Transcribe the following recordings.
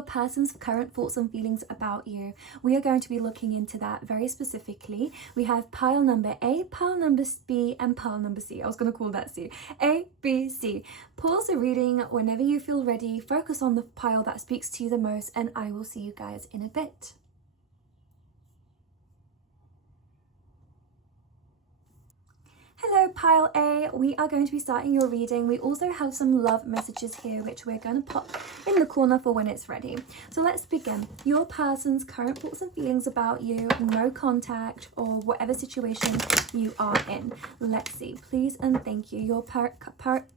your person's current thoughts and feelings about you. We are going to be looking into that very specifically. We have pile number A, pile number B, and pile number C. I was going to call that C. A, B, C. Pause the reading whenever you feel ready. Focus on the pile that speaks to you the most, and I will see you guys in a bit. Hello pile A, we are going to be starting your reading. We also have some love messages here which we're going to pop in the corner for when it's ready. So let's begin. Your person's current thoughts and feelings about you, no contact, or whatever situation you are in. Let's see, please and thank you. Your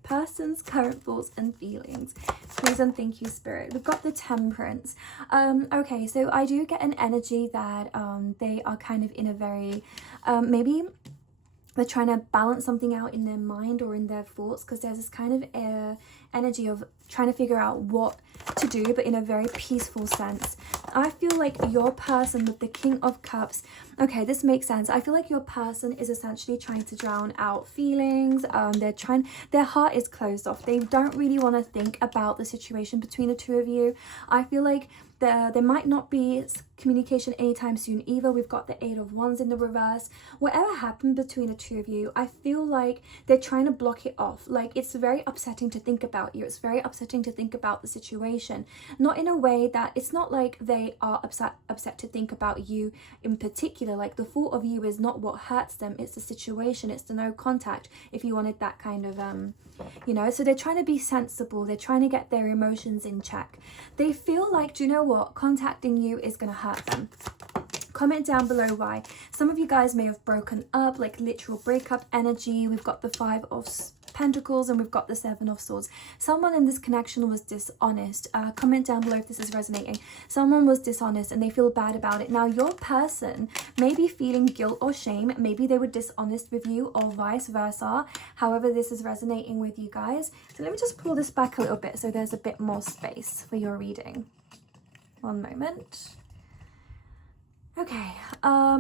person's current thoughts and feelings. Please and thank you, Spirit. We've got the Temperance. Okay, so I do get an energy that they are kind of in a very, maybe they're trying to balance something out in their mind or in their thoughts, because there's this kind of energy of trying to figure out what to do, but in a very peaceful sense. I feel like your person with the King of Cups, okay, this makes sense. I feel like your person is essentially trying to drown out feelings. Their heart is closed off. They don't really want to think about the situation between the two of you. I feel like there might not be communication anytime soon either. We've got the Eight of Wands in the reverse. Whatever happened between the two of you, I feel like they're trying to block it off. Like, it's very upsetting to think about you. It's very upsetting to think about the situation. Not in a way that, it's not like they are upset to think about you in particular. Like, the thought of you is not what hurts them. It's the situation. It's the no contact, if you wanted that kind of, you know. So they're trying to be sensible. They're trying to get their emotions in check. They feel like, do you know what? Contacting you is going to hurt them. Comment down below why. Some of you guys may have broken up, like literal breakup energy. We've got the Five of Pentacles and we've got the Seven of Swords. Someone in this connection was dishonest. Comment down below if this is resonating. Someone was dishonest and they feel bad about it. Now your person may be feeling guilt or shame. Maybe they were dishonest with you or vice versa. However this is resonating with you guys. So let me just pull this back a little bit so there's a bit more space for your reading. One moment. Okay,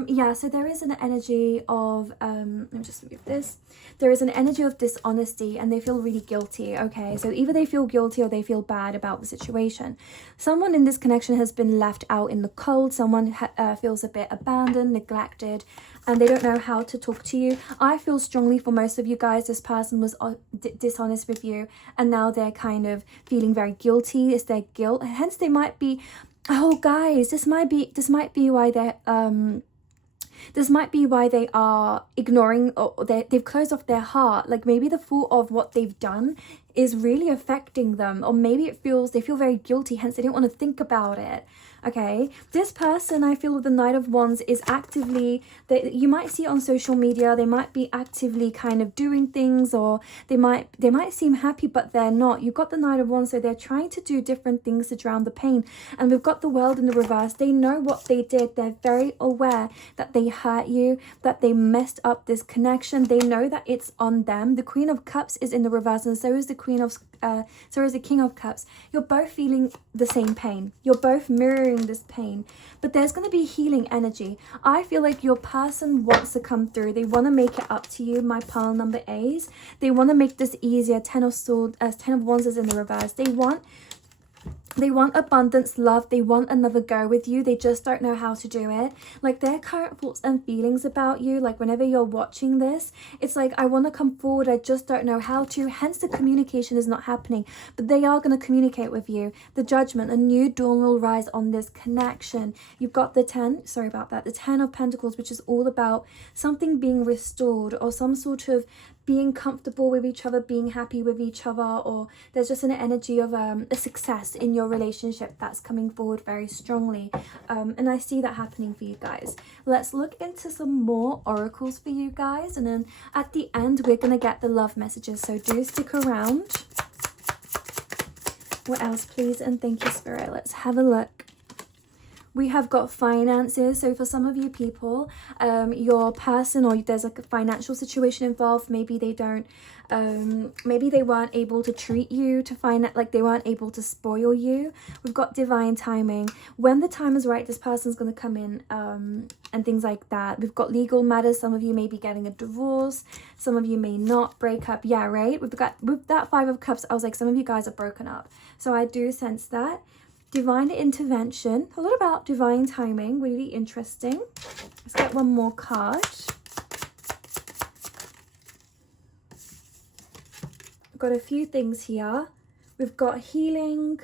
yeah, so there is an energy of, let me just move this. There is an energy of dishonesty and they feel really guilty, okay? So either they feel guilty or they feel bad about the situation. Someone in this connection has been left out in the cold. Someone feels a bit abandoned, neglected, and they don't know how to talk to you. I feel strongly for most of you guys, this person was dishonest with you and now they're kind of feeling very guilty. It's their guilt. Hence they might be, oh guys, this might be why they're this might be why they are ignoring, or they've closed off their heart. Like maybe the thought of what they've done is really affecting them, or maybe they feel very guilty, hence they don't want to think about it. Okay, this person, I feel with the Knight of Wands, is actively, you might see it on social media, they might be actively kind of doing things, or they might seem happy but they're not. You've got the Knight of Wands, so they're trying to do different things to drown the pain. And we've got the World in the reverse. They know what they did. They're very aware that they hurt you, that they messed up this connection. They know that it's on them. The Queen of Cups is in the reverse, and so is the King of Cups. You're both feeling the same pain. You're both mirroring this pain, but there's going to be healing energy. I feel like your person wants to come through. They want to make it up to you, my pile number A's. They want to make this easier. Ten of Wands is in the reverse. They want abundance, love. They want another go with you. They just don't know how to do it. Like their current thoughts and feelings about you, like whenever you're watching this, it's like, I want to come forward, I just don't know how to. Hence the communication is not happening, but they are going to communicate with you. The Judgment, a new dawn will rise on this connection. You've got the 10, sorry about that, the 10 of Pentacles, which is all about something being restored, or some sort of being comfortable with each other, being happy with each other, or there's just an energy of a success in your relationship that's coming forward very strongly. And I see that happening for you guys. Let's look into some more oracles for you guys, and then at the end we're gonna get the love messages, so do stick around. What else, please and thank you, Spirit? Let's have a look. We have got finances. So for some of you people, your person, or there's like a financial situation involved. Maybe they don't, maybe they weren't able to treat you to find out, like they weren't able to spoil you. We've got divine timing. When the time is right, this person's going to come in, and things like that. We've got legal matters. Some of you may be getting a divorce. Some of you may not break up. Yeah, right? With that Five of Cups, I was like, some of you guys are broken up. So I do sense that. divine intervention, a lot about divine timing, really interesting. Let's get one more card. I've got a few things here. We've got healing.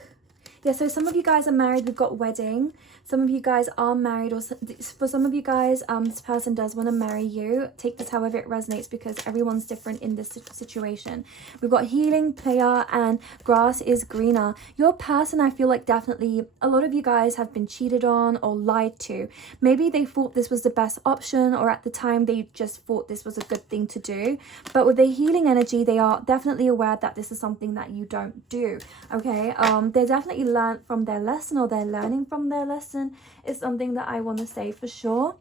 Yeah, so some of you guys are married, we've got wedding. Some of you guys are married, or for some of you guys, this person does want to marry you. Take this however it resonates, because everyone's different in this situation. We've got healing, player, and grass is greener. Your person, I feel like definitely, a lot of you guys have been cheated on or lied to. Maybe they thought this was the best option, or at the time they just thought this was a good thing to do. But with their healing energy, they are definitely aware that this is something that you don't do, okay? They definitely learned from their lesson, or they're learning from their lesson. Is something that I want to say for sure.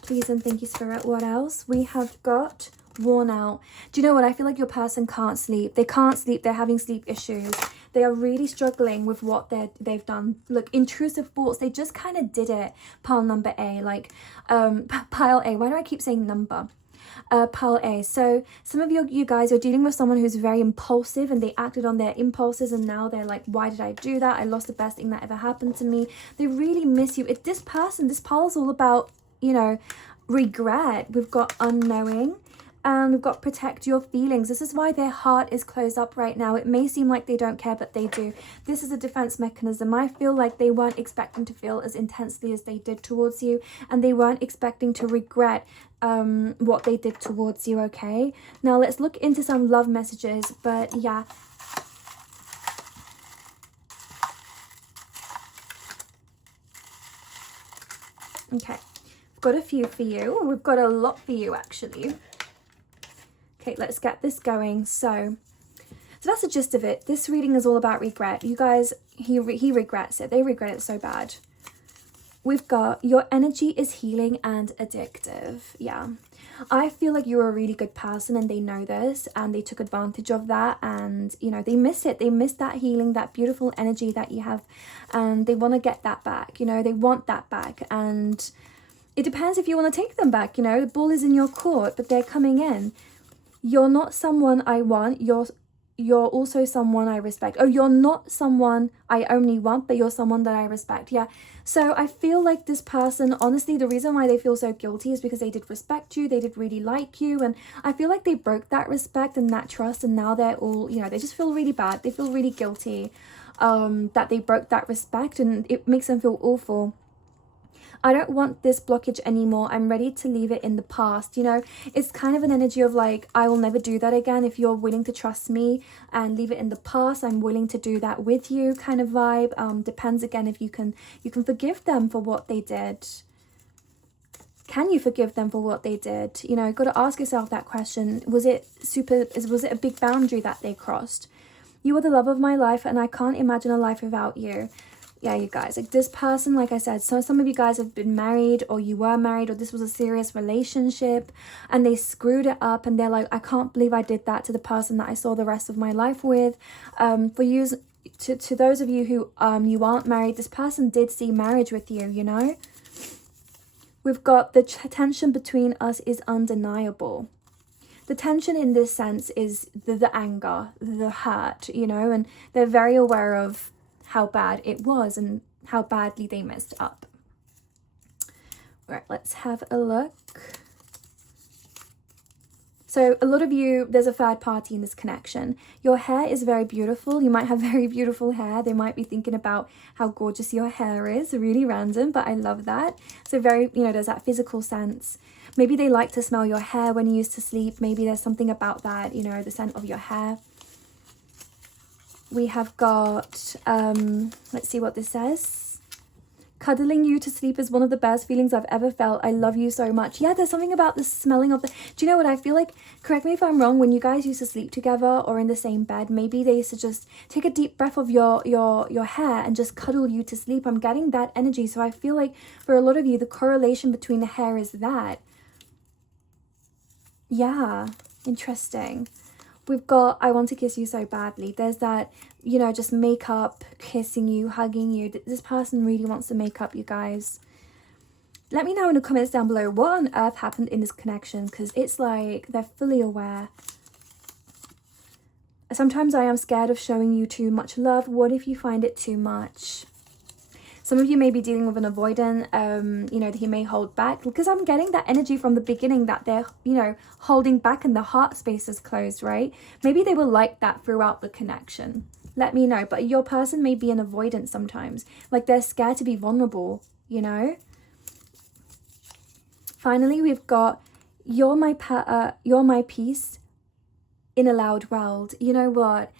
Please and thank you, Spirit. What else? We have got worn out. Do you know what? I feel like your person can't sleep. They can't sleep. They're having sleep issues. They are really struggling with what they've done. Look, intrusive thoughts. They just kind of did it. Pile number A. Like, pile A. Why do I keep saying number? Pile A. So some of you guys are dealing with someone who's very impulsive, and they acted on their impulses, and now they're like, why did I do that? I lost the best thing that ever happened to me. They really miss you. This pile is all about, you know, regret. We've got unknowing, and we've got protect your feelings. This is why their heart is closed up right now. It may seem like they don't care, but they do. This is a defense mechanism. I feel like they weren't expecting to feel as intensely as they did towards you, and they weren't expecting to regret what they did towards you. Okay, now let's look into some love messages. But yeah, okay, we've got a few for you. We've got a lot for you, actually. Okay, let's get this going. So that's the gist of it. This reading is all about regret. You guys, he regrets it. They regret it so bad. We've got your energy is healing and addictive. Yeah, I feel like you're a really good person, and they know this, and they took advantage of that, and you know, they miss it. They miss that healing, that beautiful energy that you have, and they want to get that back. You know, they want that back, and it depends if you want to take them back. You know, the ball is in your court, but they're coming in. You're not someone I want. You're also someone I respect. Oh, you're not someone I only want, but you're someone that I respect. Yeah. So I feel like this person, honestly, the reason why they feel so guilty is because they did respect you. They did really like you. And I feel like they broke that respect and that trust. And now they're all, you know, they just feel really bad. They feel really guilty that they broke that respect, and it makes them feel awful. I don't want this blockage anymore. I'm ready to leave it in the past. You know, it's kind of an energy of like, I will never do that again. If you're willing to trust me and leave it in the past, I'm willing to do that with you, kind of vibe. Depends again if you can forgive them for what they did. Can you forgive them for what they did? You know, you've got to ask yourself that question. Was it a big boundary that they crossed? You are the love of my life, and I can't imagine a life without you. Yeah, you guys, like this person, like I said, so some of you guys have been married, or you were married, or this was a serious relationship, and they screwed it up, and they're like, I can't believe I did that to the person that I saw the rest of my life with. For you, to those of you who you aren't married, this person did see marriage with you, you know. We've got the tension between us is undeniable. The tension in this sense is the anger, the hurt, you know, and they're very aware of how bad it was and how badly they messed up. Right, let's have a look. So a lot of you, there's a third party in this connection. Your hair is very beautiful. You might have very beautiful hair. They might be thinking about how gorgeous your hair is. Really random, but I love that. So very, you know, there's that physical sense. Maybe they like to smell your hair when you used to sleep. Maybe there's something about that, you know, the scent of your hair. We have got, let's see what this says. Cuddling you to sleep is one of the best feelings I've ever felt. I love you so much. Yeah, there's something about the smelling of the... Do you know what I feel like? Correct me if I'm wrong. When you guys used to sleep together or in the same bed, maybe they used to just take a deep breath of your hair and just cuddle you to sleep. I'm getting that energy. So I feel like for a lot of you, the correlation between the hair is that. Yeah, interesting. We've got, I want to kiss you so badly. There's that, you know, just makeup, kissing you, hugging you. This person really wants to make up, you guys. Let me know in the comments down below what on earth happened in this connection, because it's like they're fully aware. Sometimes I am scared of showing you too much love. What if you find it too much? Some of you may be dealing with an avoidant, you know, that he may hold back, because I'm getting that energy from the beginning that they're, you know, holding back and the heart space is closed, right? Maybe they were like that throughout the connection. Let me know. But your person may be an avoidant sometimes. Like they're scared to be vulnerable, you know? Finally, we've got, you're my peace in a loud world. You know what?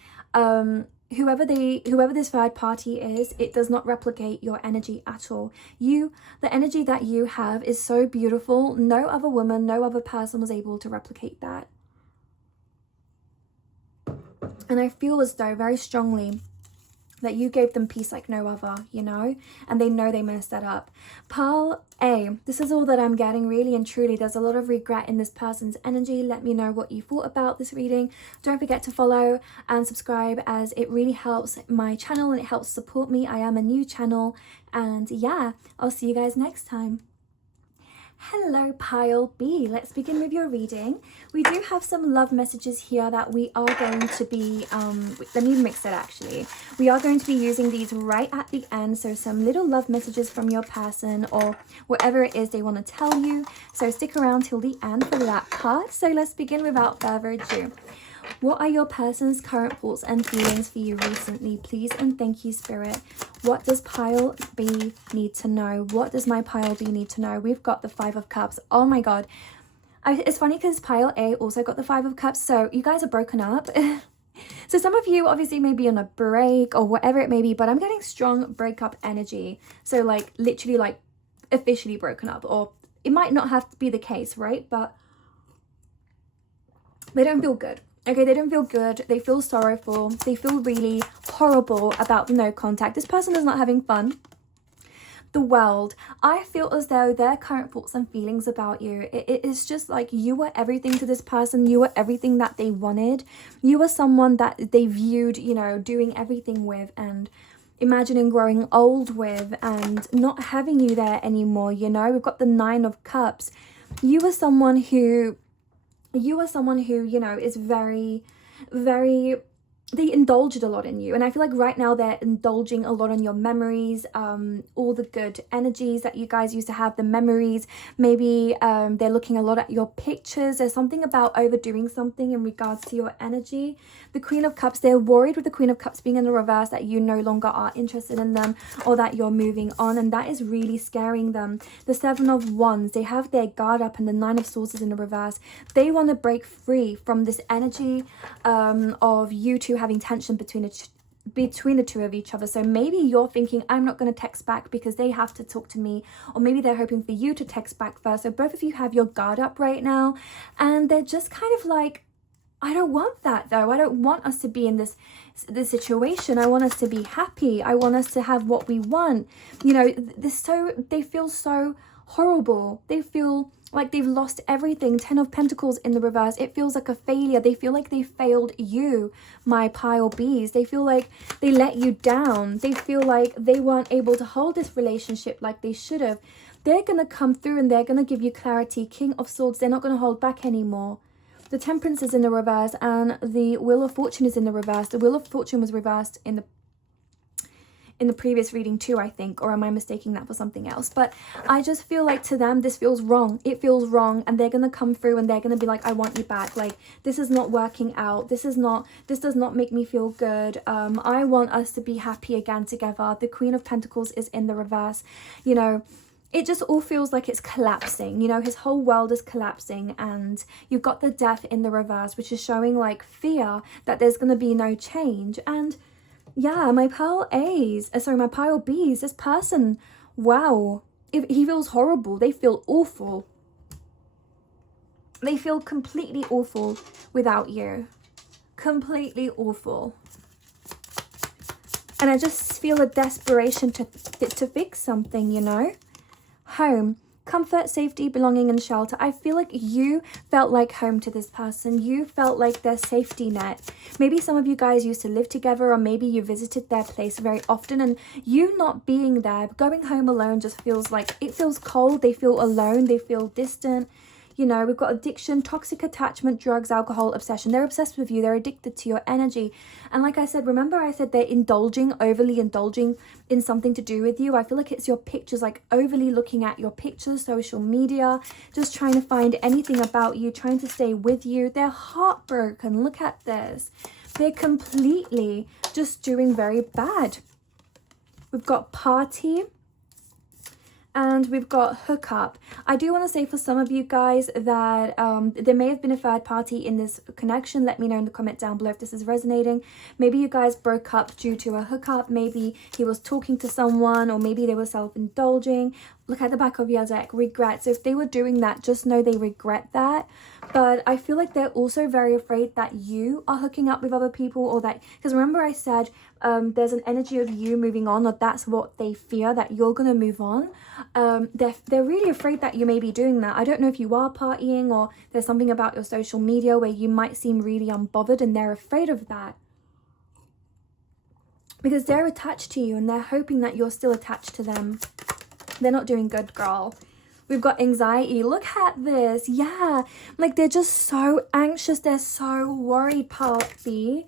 Whoever this third party is, it does not replicate your energy at all. The energy that you have is so beautiful. No other woman, no other person was able to replicate that. And I feel as though very strongly that you gave them peace like no other, you know, and they know they messed that up. Pile A, this is all that I'm getting, really and truly. There's a lot of regret in this person's energy. Let me know what you thought about this reading. Don't forget to follow and subscribe, as it really helps my channel and it helps support me. I am a new channel, and yeah, I'll see you guys next time. Hello pile B, let's begin with your reading. We do have some love messages here that we are going to be, let me mix it actually. We are going to be using these right at the end, so some little love messages from your person or whatever it is they want to tell you. So stick around till the end for that part. So let's begin without further ado. What are your person's current thoughts and feelings for you recently? Please and thank you, Spirit. What does pile B need to know? What does my pile B need to know? We've got the 5 of Cups. Oh my God. It's funny because pile A also got the 5 of Cups. So you guys are broken up. So some of you obviously may be on a break or whatever it may be, but I'm getting strong breakup energy. So like literally like officially broken up, or it might not have to be the case, right? But they don't feel good. Okay, they don't feel good. They feel sorrowful. They feel really horrible about the no contact. This person is not having fun. The world. I feel as though their current thoughts and feelings about you, it is just like you were everything to this person. You were everything that they wanted. You were someone that they viewed, you know, doing everything with and imagining growing old with, and not having you there anymore, you know. We've got the 9 of Cups. You were someone who, you know, is very, very, they indulged a lot in you. And I feel like right now they're indulging a lot on your memories, all the good energies that you guys used to have, the memories. Maybe they're looking a lot at your pictures. There's something about overdoing something in regards to your energy. The Queen of Cups, they're worried with the Queen of Cups being in the reverse that you no longer are interested in them, or that you're moving on, and that is really scaring them. The 7 of Wands, they have their guard up, and the 9 of Swords is in the reverse. They want to break free from this energy of you two having tension between the two of each other. So maybe you're thinking, I'm not going to text back because they have to talk to me, or maybe they're hoping for you to text back first. So both of you have your guard up right now, and they're just kind of like, I don't want that though. I don't want us to be in this situation. I want us to be happy. I want us to have what we want. You know, they feel so horrible. They feel like they've lost everything. 10 of Pentacles in the reverse. It feels like a failure. They feel like they failed you, my pile Bs. They feel like they let you down. They feel like they weren't able to hold this relationship like they should have. They're going to come through and they're going to give you clarity. King of Swords, they're not going to hold back anymore. The Temperance is in the reverse, and the Wheel of Fortune is in the reverse. The Wheel of Fortune was reversed in the previous reading too, I think, or am I mistaking that for something else? But I just feel like to them this feels wrong. It feels wrong, and they're gonna come through and they're gonna be like, I want you back. Like, this is not working out. This does not make me feel good. I want us to be happy again together. The Queen of Pentacles is in the reverse. You know, it just all feels like it's collapsing. You know, his whole world is collapsing, and you've got the Death in the reverse, which is showing like fear that there's going to be no change. And yeah, my pile Bs, this person, wow, he feels horrible. They feel awful. They feel completely awful without you. Completely awful. And I just feel a desperation to fix something, you know. Home, comfort, safety, belonging, and shelter. I feel like you felt like home to this person. You felt like their safety net. Maybe some of you guys used to live together, or maybe you visited their place very often, and you not being there, going home alone just feels like, it feels cold. They feel alone. They feel distant. You know, we've got addiction, toxic attachment, drugs, alcohol, obsession. They're obsessed with you. They're addicted to your energy. And like I said, remember I said they're overly indulging in something to do with you. I feel like it's your pictures, like overly looking at your pictures, social media, just trying to find anything about you, trying to stay with you. They're heartbroken. Look at this. They're completely just doing very bad. We've got party. And we've got hookup. I do want to say for some of you guys that there may have been a third party in this connection. Let me know in the comment down below if this is resonating. Maybe you guys broke up due to a hookup. Maybe he was talking to someone, or maybe they were self-indulging. Look at the back of your deck, regret. So if they were doing that, just know they regret that. But I feel like they're also very afraid that you are hooking up with other people, or that, because remember I said there's an energy of you moving on, or that's what they fear, that you're going to move on. They're really afraid that you may be doing that. I don't know if you are partying, or there's something about your social media where you might seem really unbothered, and they're afraid of that. Because they're attached to you, and they're hoping that you're still attached to them. They're not doing good, girl. We've got anxiety. Look at this. Yeah. Like, they're just so anxious. They're so worried, part B.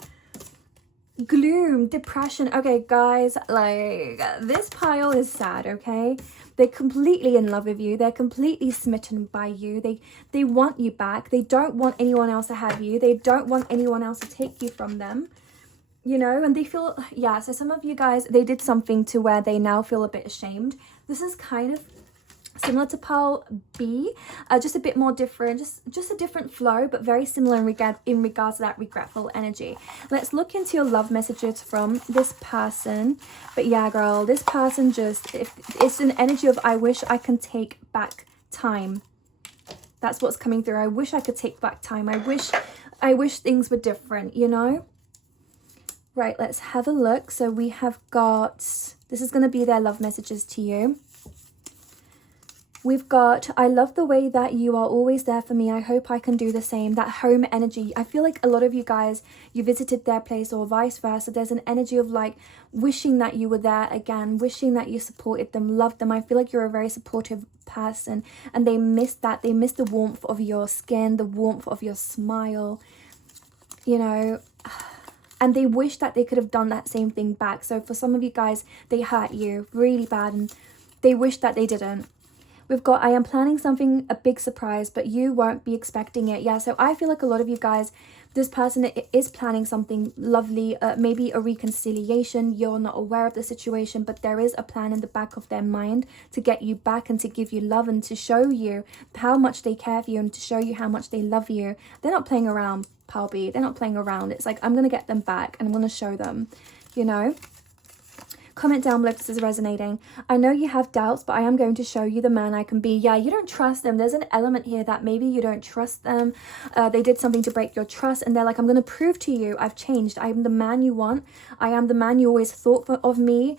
Gloom, depression. Okay, guys, like, this pile is sad, okay? They're completely in love with you. They're completely smitten by you. They want you back. They don't want anyone else to have you. They don't want anyone else to take you from them. You know, and they feel, yeah, so some of you guys, they did something to where they now feel a bit ashamed. This is kind of similar to pile B, just a bit more different, just a different flow, but very similar in regards to that regretful energy. Let's look into your love messages from this person. But yeah, girl, this person just, it's an energy of, I wish I can take back time. That's what's coming through. I wish I could take back time. I wish things were different, you know? Right, let's have a look. So we have got, this is going to be their love messages to you. We've got, I love the way that you are always there for me. I hope I can do the same. That home energy. I feel like a lot of you guys, you visited their place or vice versa. There's an energy of like wishing that you were there again, wishing that you supported them, loved them. I feel like you're a very supportive person, and they miss that. They miss the warmth of your skin, the warmth of your smile, you know. And they wish that they could have done that same thing back. So for some of you guys, they hurt you really bad, and they wish that they didn't. We've got, I am planning something, a big surprise, but you won't be expecting it. Yeah, so I feel like a lot of you guys, this person is planning something lovely, maybe a reconciliation. You're not aware of the situation, but there is a plan in the back of their mind to get you back and to give you love and to show you how much they care for you and to show you how much they love you. They're not playing around, pal B. They're not playing around. It's like, I'm going to get them back and I'm going to show them, you know. Comment down below if this is resonating. I know you have doubts, but I am going to show you the man I can be. Yeah, you don't trust them. There's an element here that maybe you don't trust them. They did something to break your trust, and they're like, I'm going to prove to you I've changed. I am the man you want. I am the man you always thought of me.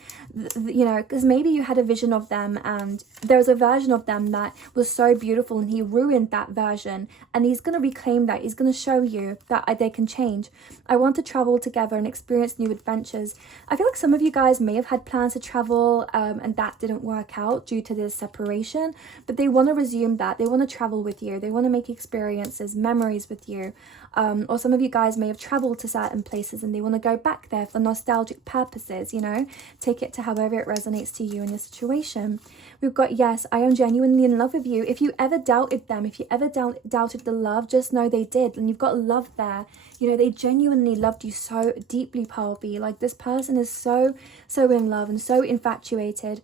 You know, because maybe you had a vision of them, and there's a version of them that was so beautiful, and he ruined that version, and he's going to reclaim that. He's going to show you that they can change. I want to travel together and experience new adventures. I feel like some of you guys may have had plans to travel and that didn't work out due to this separation, but they want to resume that. They want to travel with you. They want to make experiences, memories with you. Or some of you guys may have traveled to certain places and they want to go back there for nostalgic purposes, you know. Take it to however it resonates to you in your situation. We've got, yes, I am genuinely in love with you. If you ever doubted them, if you ever doubted the love, just know they did. And you've got love there. You know, they genuinely loved you so deeply, Pile B. Like, this person is so in love and so infatuated.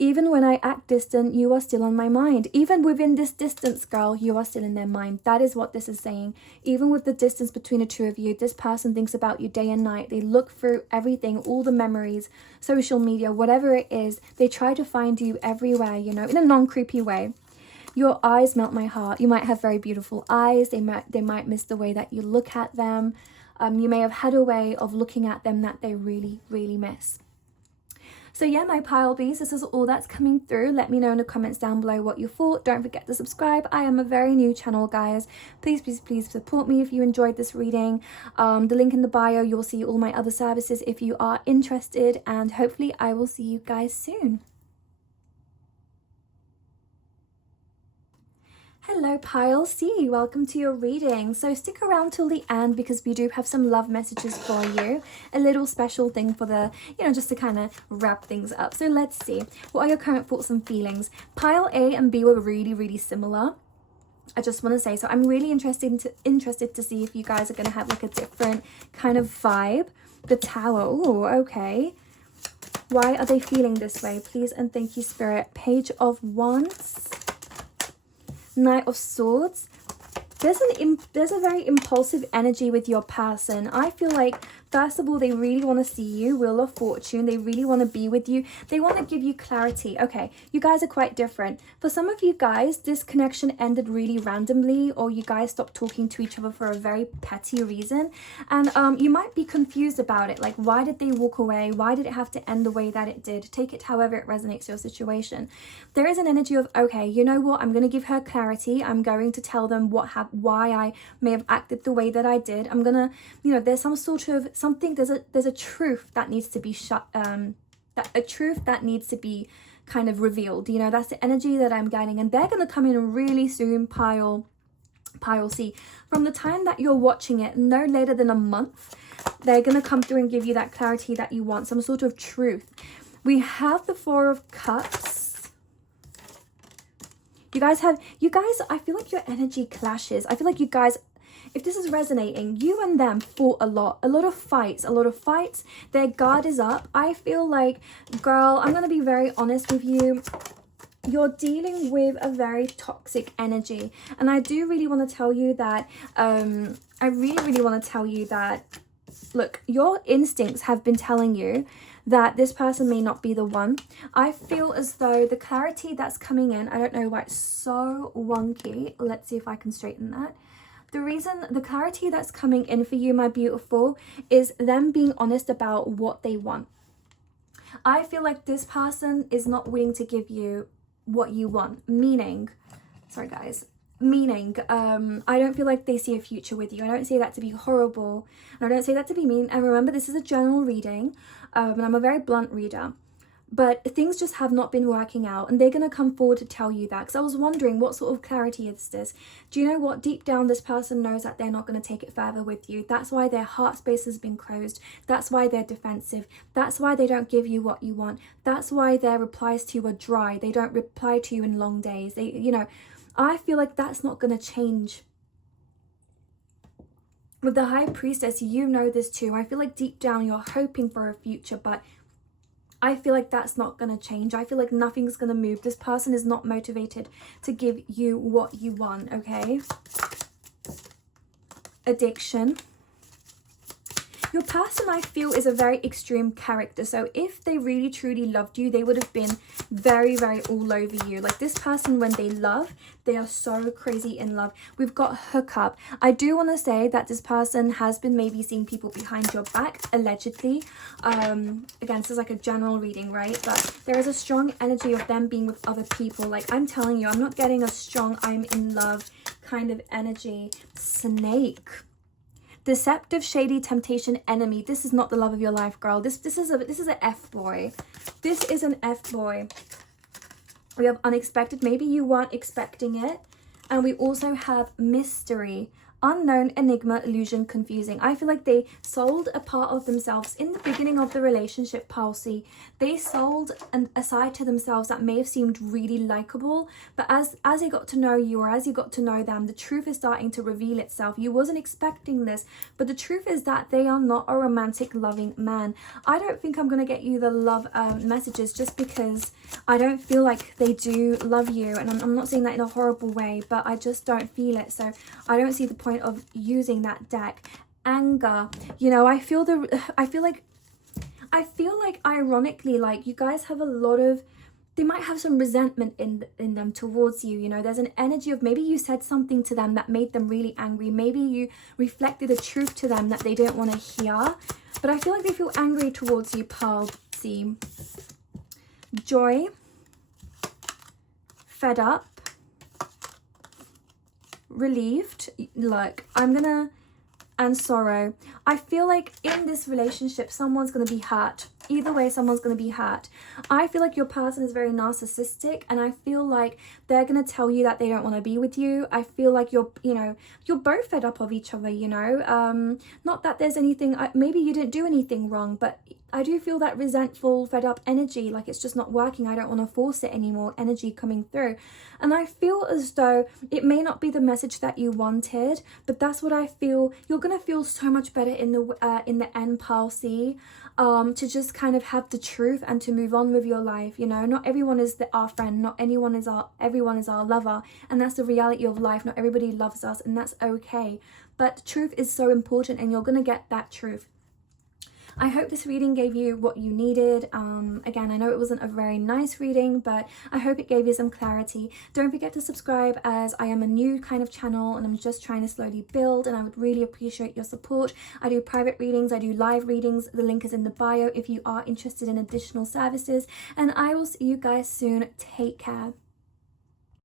Even when I act distant, you are still on my mind. Even within this distance, girl, you are still in their mind. That is what this is saying. Even with the distance between the two of you, this person thinks about you day and night. They look through everything, all the memories, social media, whatever it is. They try to find you everywhere, you know, in a non-creepy way. Your eyes melt my heart. You might have very beautiful eyes. They might miss the way that you look at them. You may have had a way of looking at them that they really, really miss. So yeah, my Pile Bs, this is all that's coming through. Let me know in the comments down below what you thought. Don't forget to subscribe. I am a very new channel, guys. Please, please, please support me if you enjoyed this reading. The link in the bio, you'll see all my other services if you are interested. And hopefully I will see you guys soon. Hello Pile C, welcome to your reading. So stick around till the end because we do have some love messages for you. A little special thing for the, just to kind of wrap things up. So let's see, what are your current thoughts and feelings? Pile A and B were really, really similar. I just want to say, so I'm really interested to see if you guys are going to have like a different kind of vibe. The Tower, oh, okay. Why are they feeling this way? Please and thank you, Spirit. Page of Wands. Knight of Swords. There's a very impulsive energy with your person. I feel like, first of all, they really want to see you. Wheel of Fortune. They really want to be with you. They want to give you clarity. Okay, you guys are quite different. For some of you guys, this connection ended really randomly, or you guys stopped talking to each other for a very petty reason. And you might be confused about it. Like, why did they walk away? Why did it have to end the way that it did? Take it however it resonates your situation. There is an energy of, okay, you know what? I'm going to give her clarity. I'm going to tell them why I may have acted the way that I did. I'm gonna, there's some sort of something, there's a truth that needs to be a truth that needs to be kind of revealed. That's the energy that I'm getting, and they're gonna come in really soon, Pile C. From the time that you're watching it, no later than a month, they're gonna come through and give you that clarity that you want, some sort of truth. We have the Four of Cups. You guys, I feel like your energy clashes. I feel like you guys, if this is resonating, you and them fought a lot of fights. Their guard is up. I feel like, girl, I'm going to be very honest with you. You're dealing with a very toxic energy. And I do really want to tell you that, look, your instincts have been telling you that this person may not be the one. I feel as though the clarity that's coming in, I don't know why it's so wonky. Let's see if I can straighten that. The clarity that's coming in for you, my beautiful, is them being honest about what they want. I feel like this person is not willing to give you what you want. Meaning, I don't feel like they see a future with you. I don't say that to be horrible, and I don't say that to be mean. And remember, this is a general reading, and I'm a very blunt reader, but things just have not been working out, and they're going to come forward to tell you that. Because I was wondering, what sort of clarity is this? Do you know what? Deep down, this person knows that they're not going to take it further with you. That's why their heart space has been closed. That's why they're defensive. That's why they don't give you what you want. That's why their replies to you are dry. They don't reply to you in long days. I feel like that's not going to change. With the High Priestess, you know this too. I feel like deep down you're hoping for a future, but I feel like that's not going to change. I feel like nothing's going to move. This person is not motivated to give you what you want, okay? Addiction. Your person, I feel, is a very extreme character. So if they really truly loved you, they would have been very, very all over you. Like, this person, when they love, they are so crazy in love. We've got hookup. I do want to say that this person has been maybe seeing people behind your back, allegedly. Again, this is like a general reading, right? But there is a strong energy of them being with other people. Like, I'm telling you, I'm not getting a strong I'm in love kind of energy. Snake. Deceptive, shady, temptation, enemy. This is not the love of your life, girl. This is an F-boy. This is an F-boy. We have unexpected. Maybe you weren't expecting it. And we also have mystery. Unknown, enigma, illusion, confusing. I feel like they sold a part of themselves in the beginning of the relationship, Palsy. They sold a side to themselves that may have seemed really likable, but as they got to know you, or as you got to know them, the truth is starting to reveal itself. You wasn't expecting this, but the truth is that they are not a romantic, loving man. I don't think I'm going to get you the love messages just because I don't feel like they do love you, and I'm not saying that in a horrible way, but I just don't feel it. So I don't see the point of using that deck. Anger, I feel like ironically, like, you guys have a lot of, they might have some resentment in them towards you. There's an energy of maybe you said something to them that made them really angry. Maybe you reflected a truth to them that they didn't want to hear, but I feel like they feel angry towards you, Palsy. Joy, fed up, relieved. Look, and sorrow. I feel like in this relationship, someone's going to be hurt. either way, someone's going to be hurt. I feel like your person is very narcissistic, and I feel like they're going to tell you that they don't want to be with you. I feel like you're both fed up of each other, not that there's anything, maybe you didn't do anything wrong, but I do feel that resentful, fed up energy, like it's just not working. I don't want to force it anymore, energy coming through. And I feel as though it may not be the message that you wanted, but that's what I feel. You're going to feel so much better in the end, Pile C, to just kind of have the truth and to move on with your life. Not everyone is our friend, not everyone is our lover, and that's the reality of life. Not everybody loves us, and that's okay. But truth is so important, and you're going to get that truth. I hope this reading gave you what you needed. Again, I know it wasn't a very nice reading, but I hope it gave you some clarity. Don't forget to subscribe, as I am a new kind of channel and I'm just trying to slowly build, and I would really appreciate your support. I do private readings, I do live readings. The link is in the bio if you are interested in additional services, and I will see you guys soon. Take care.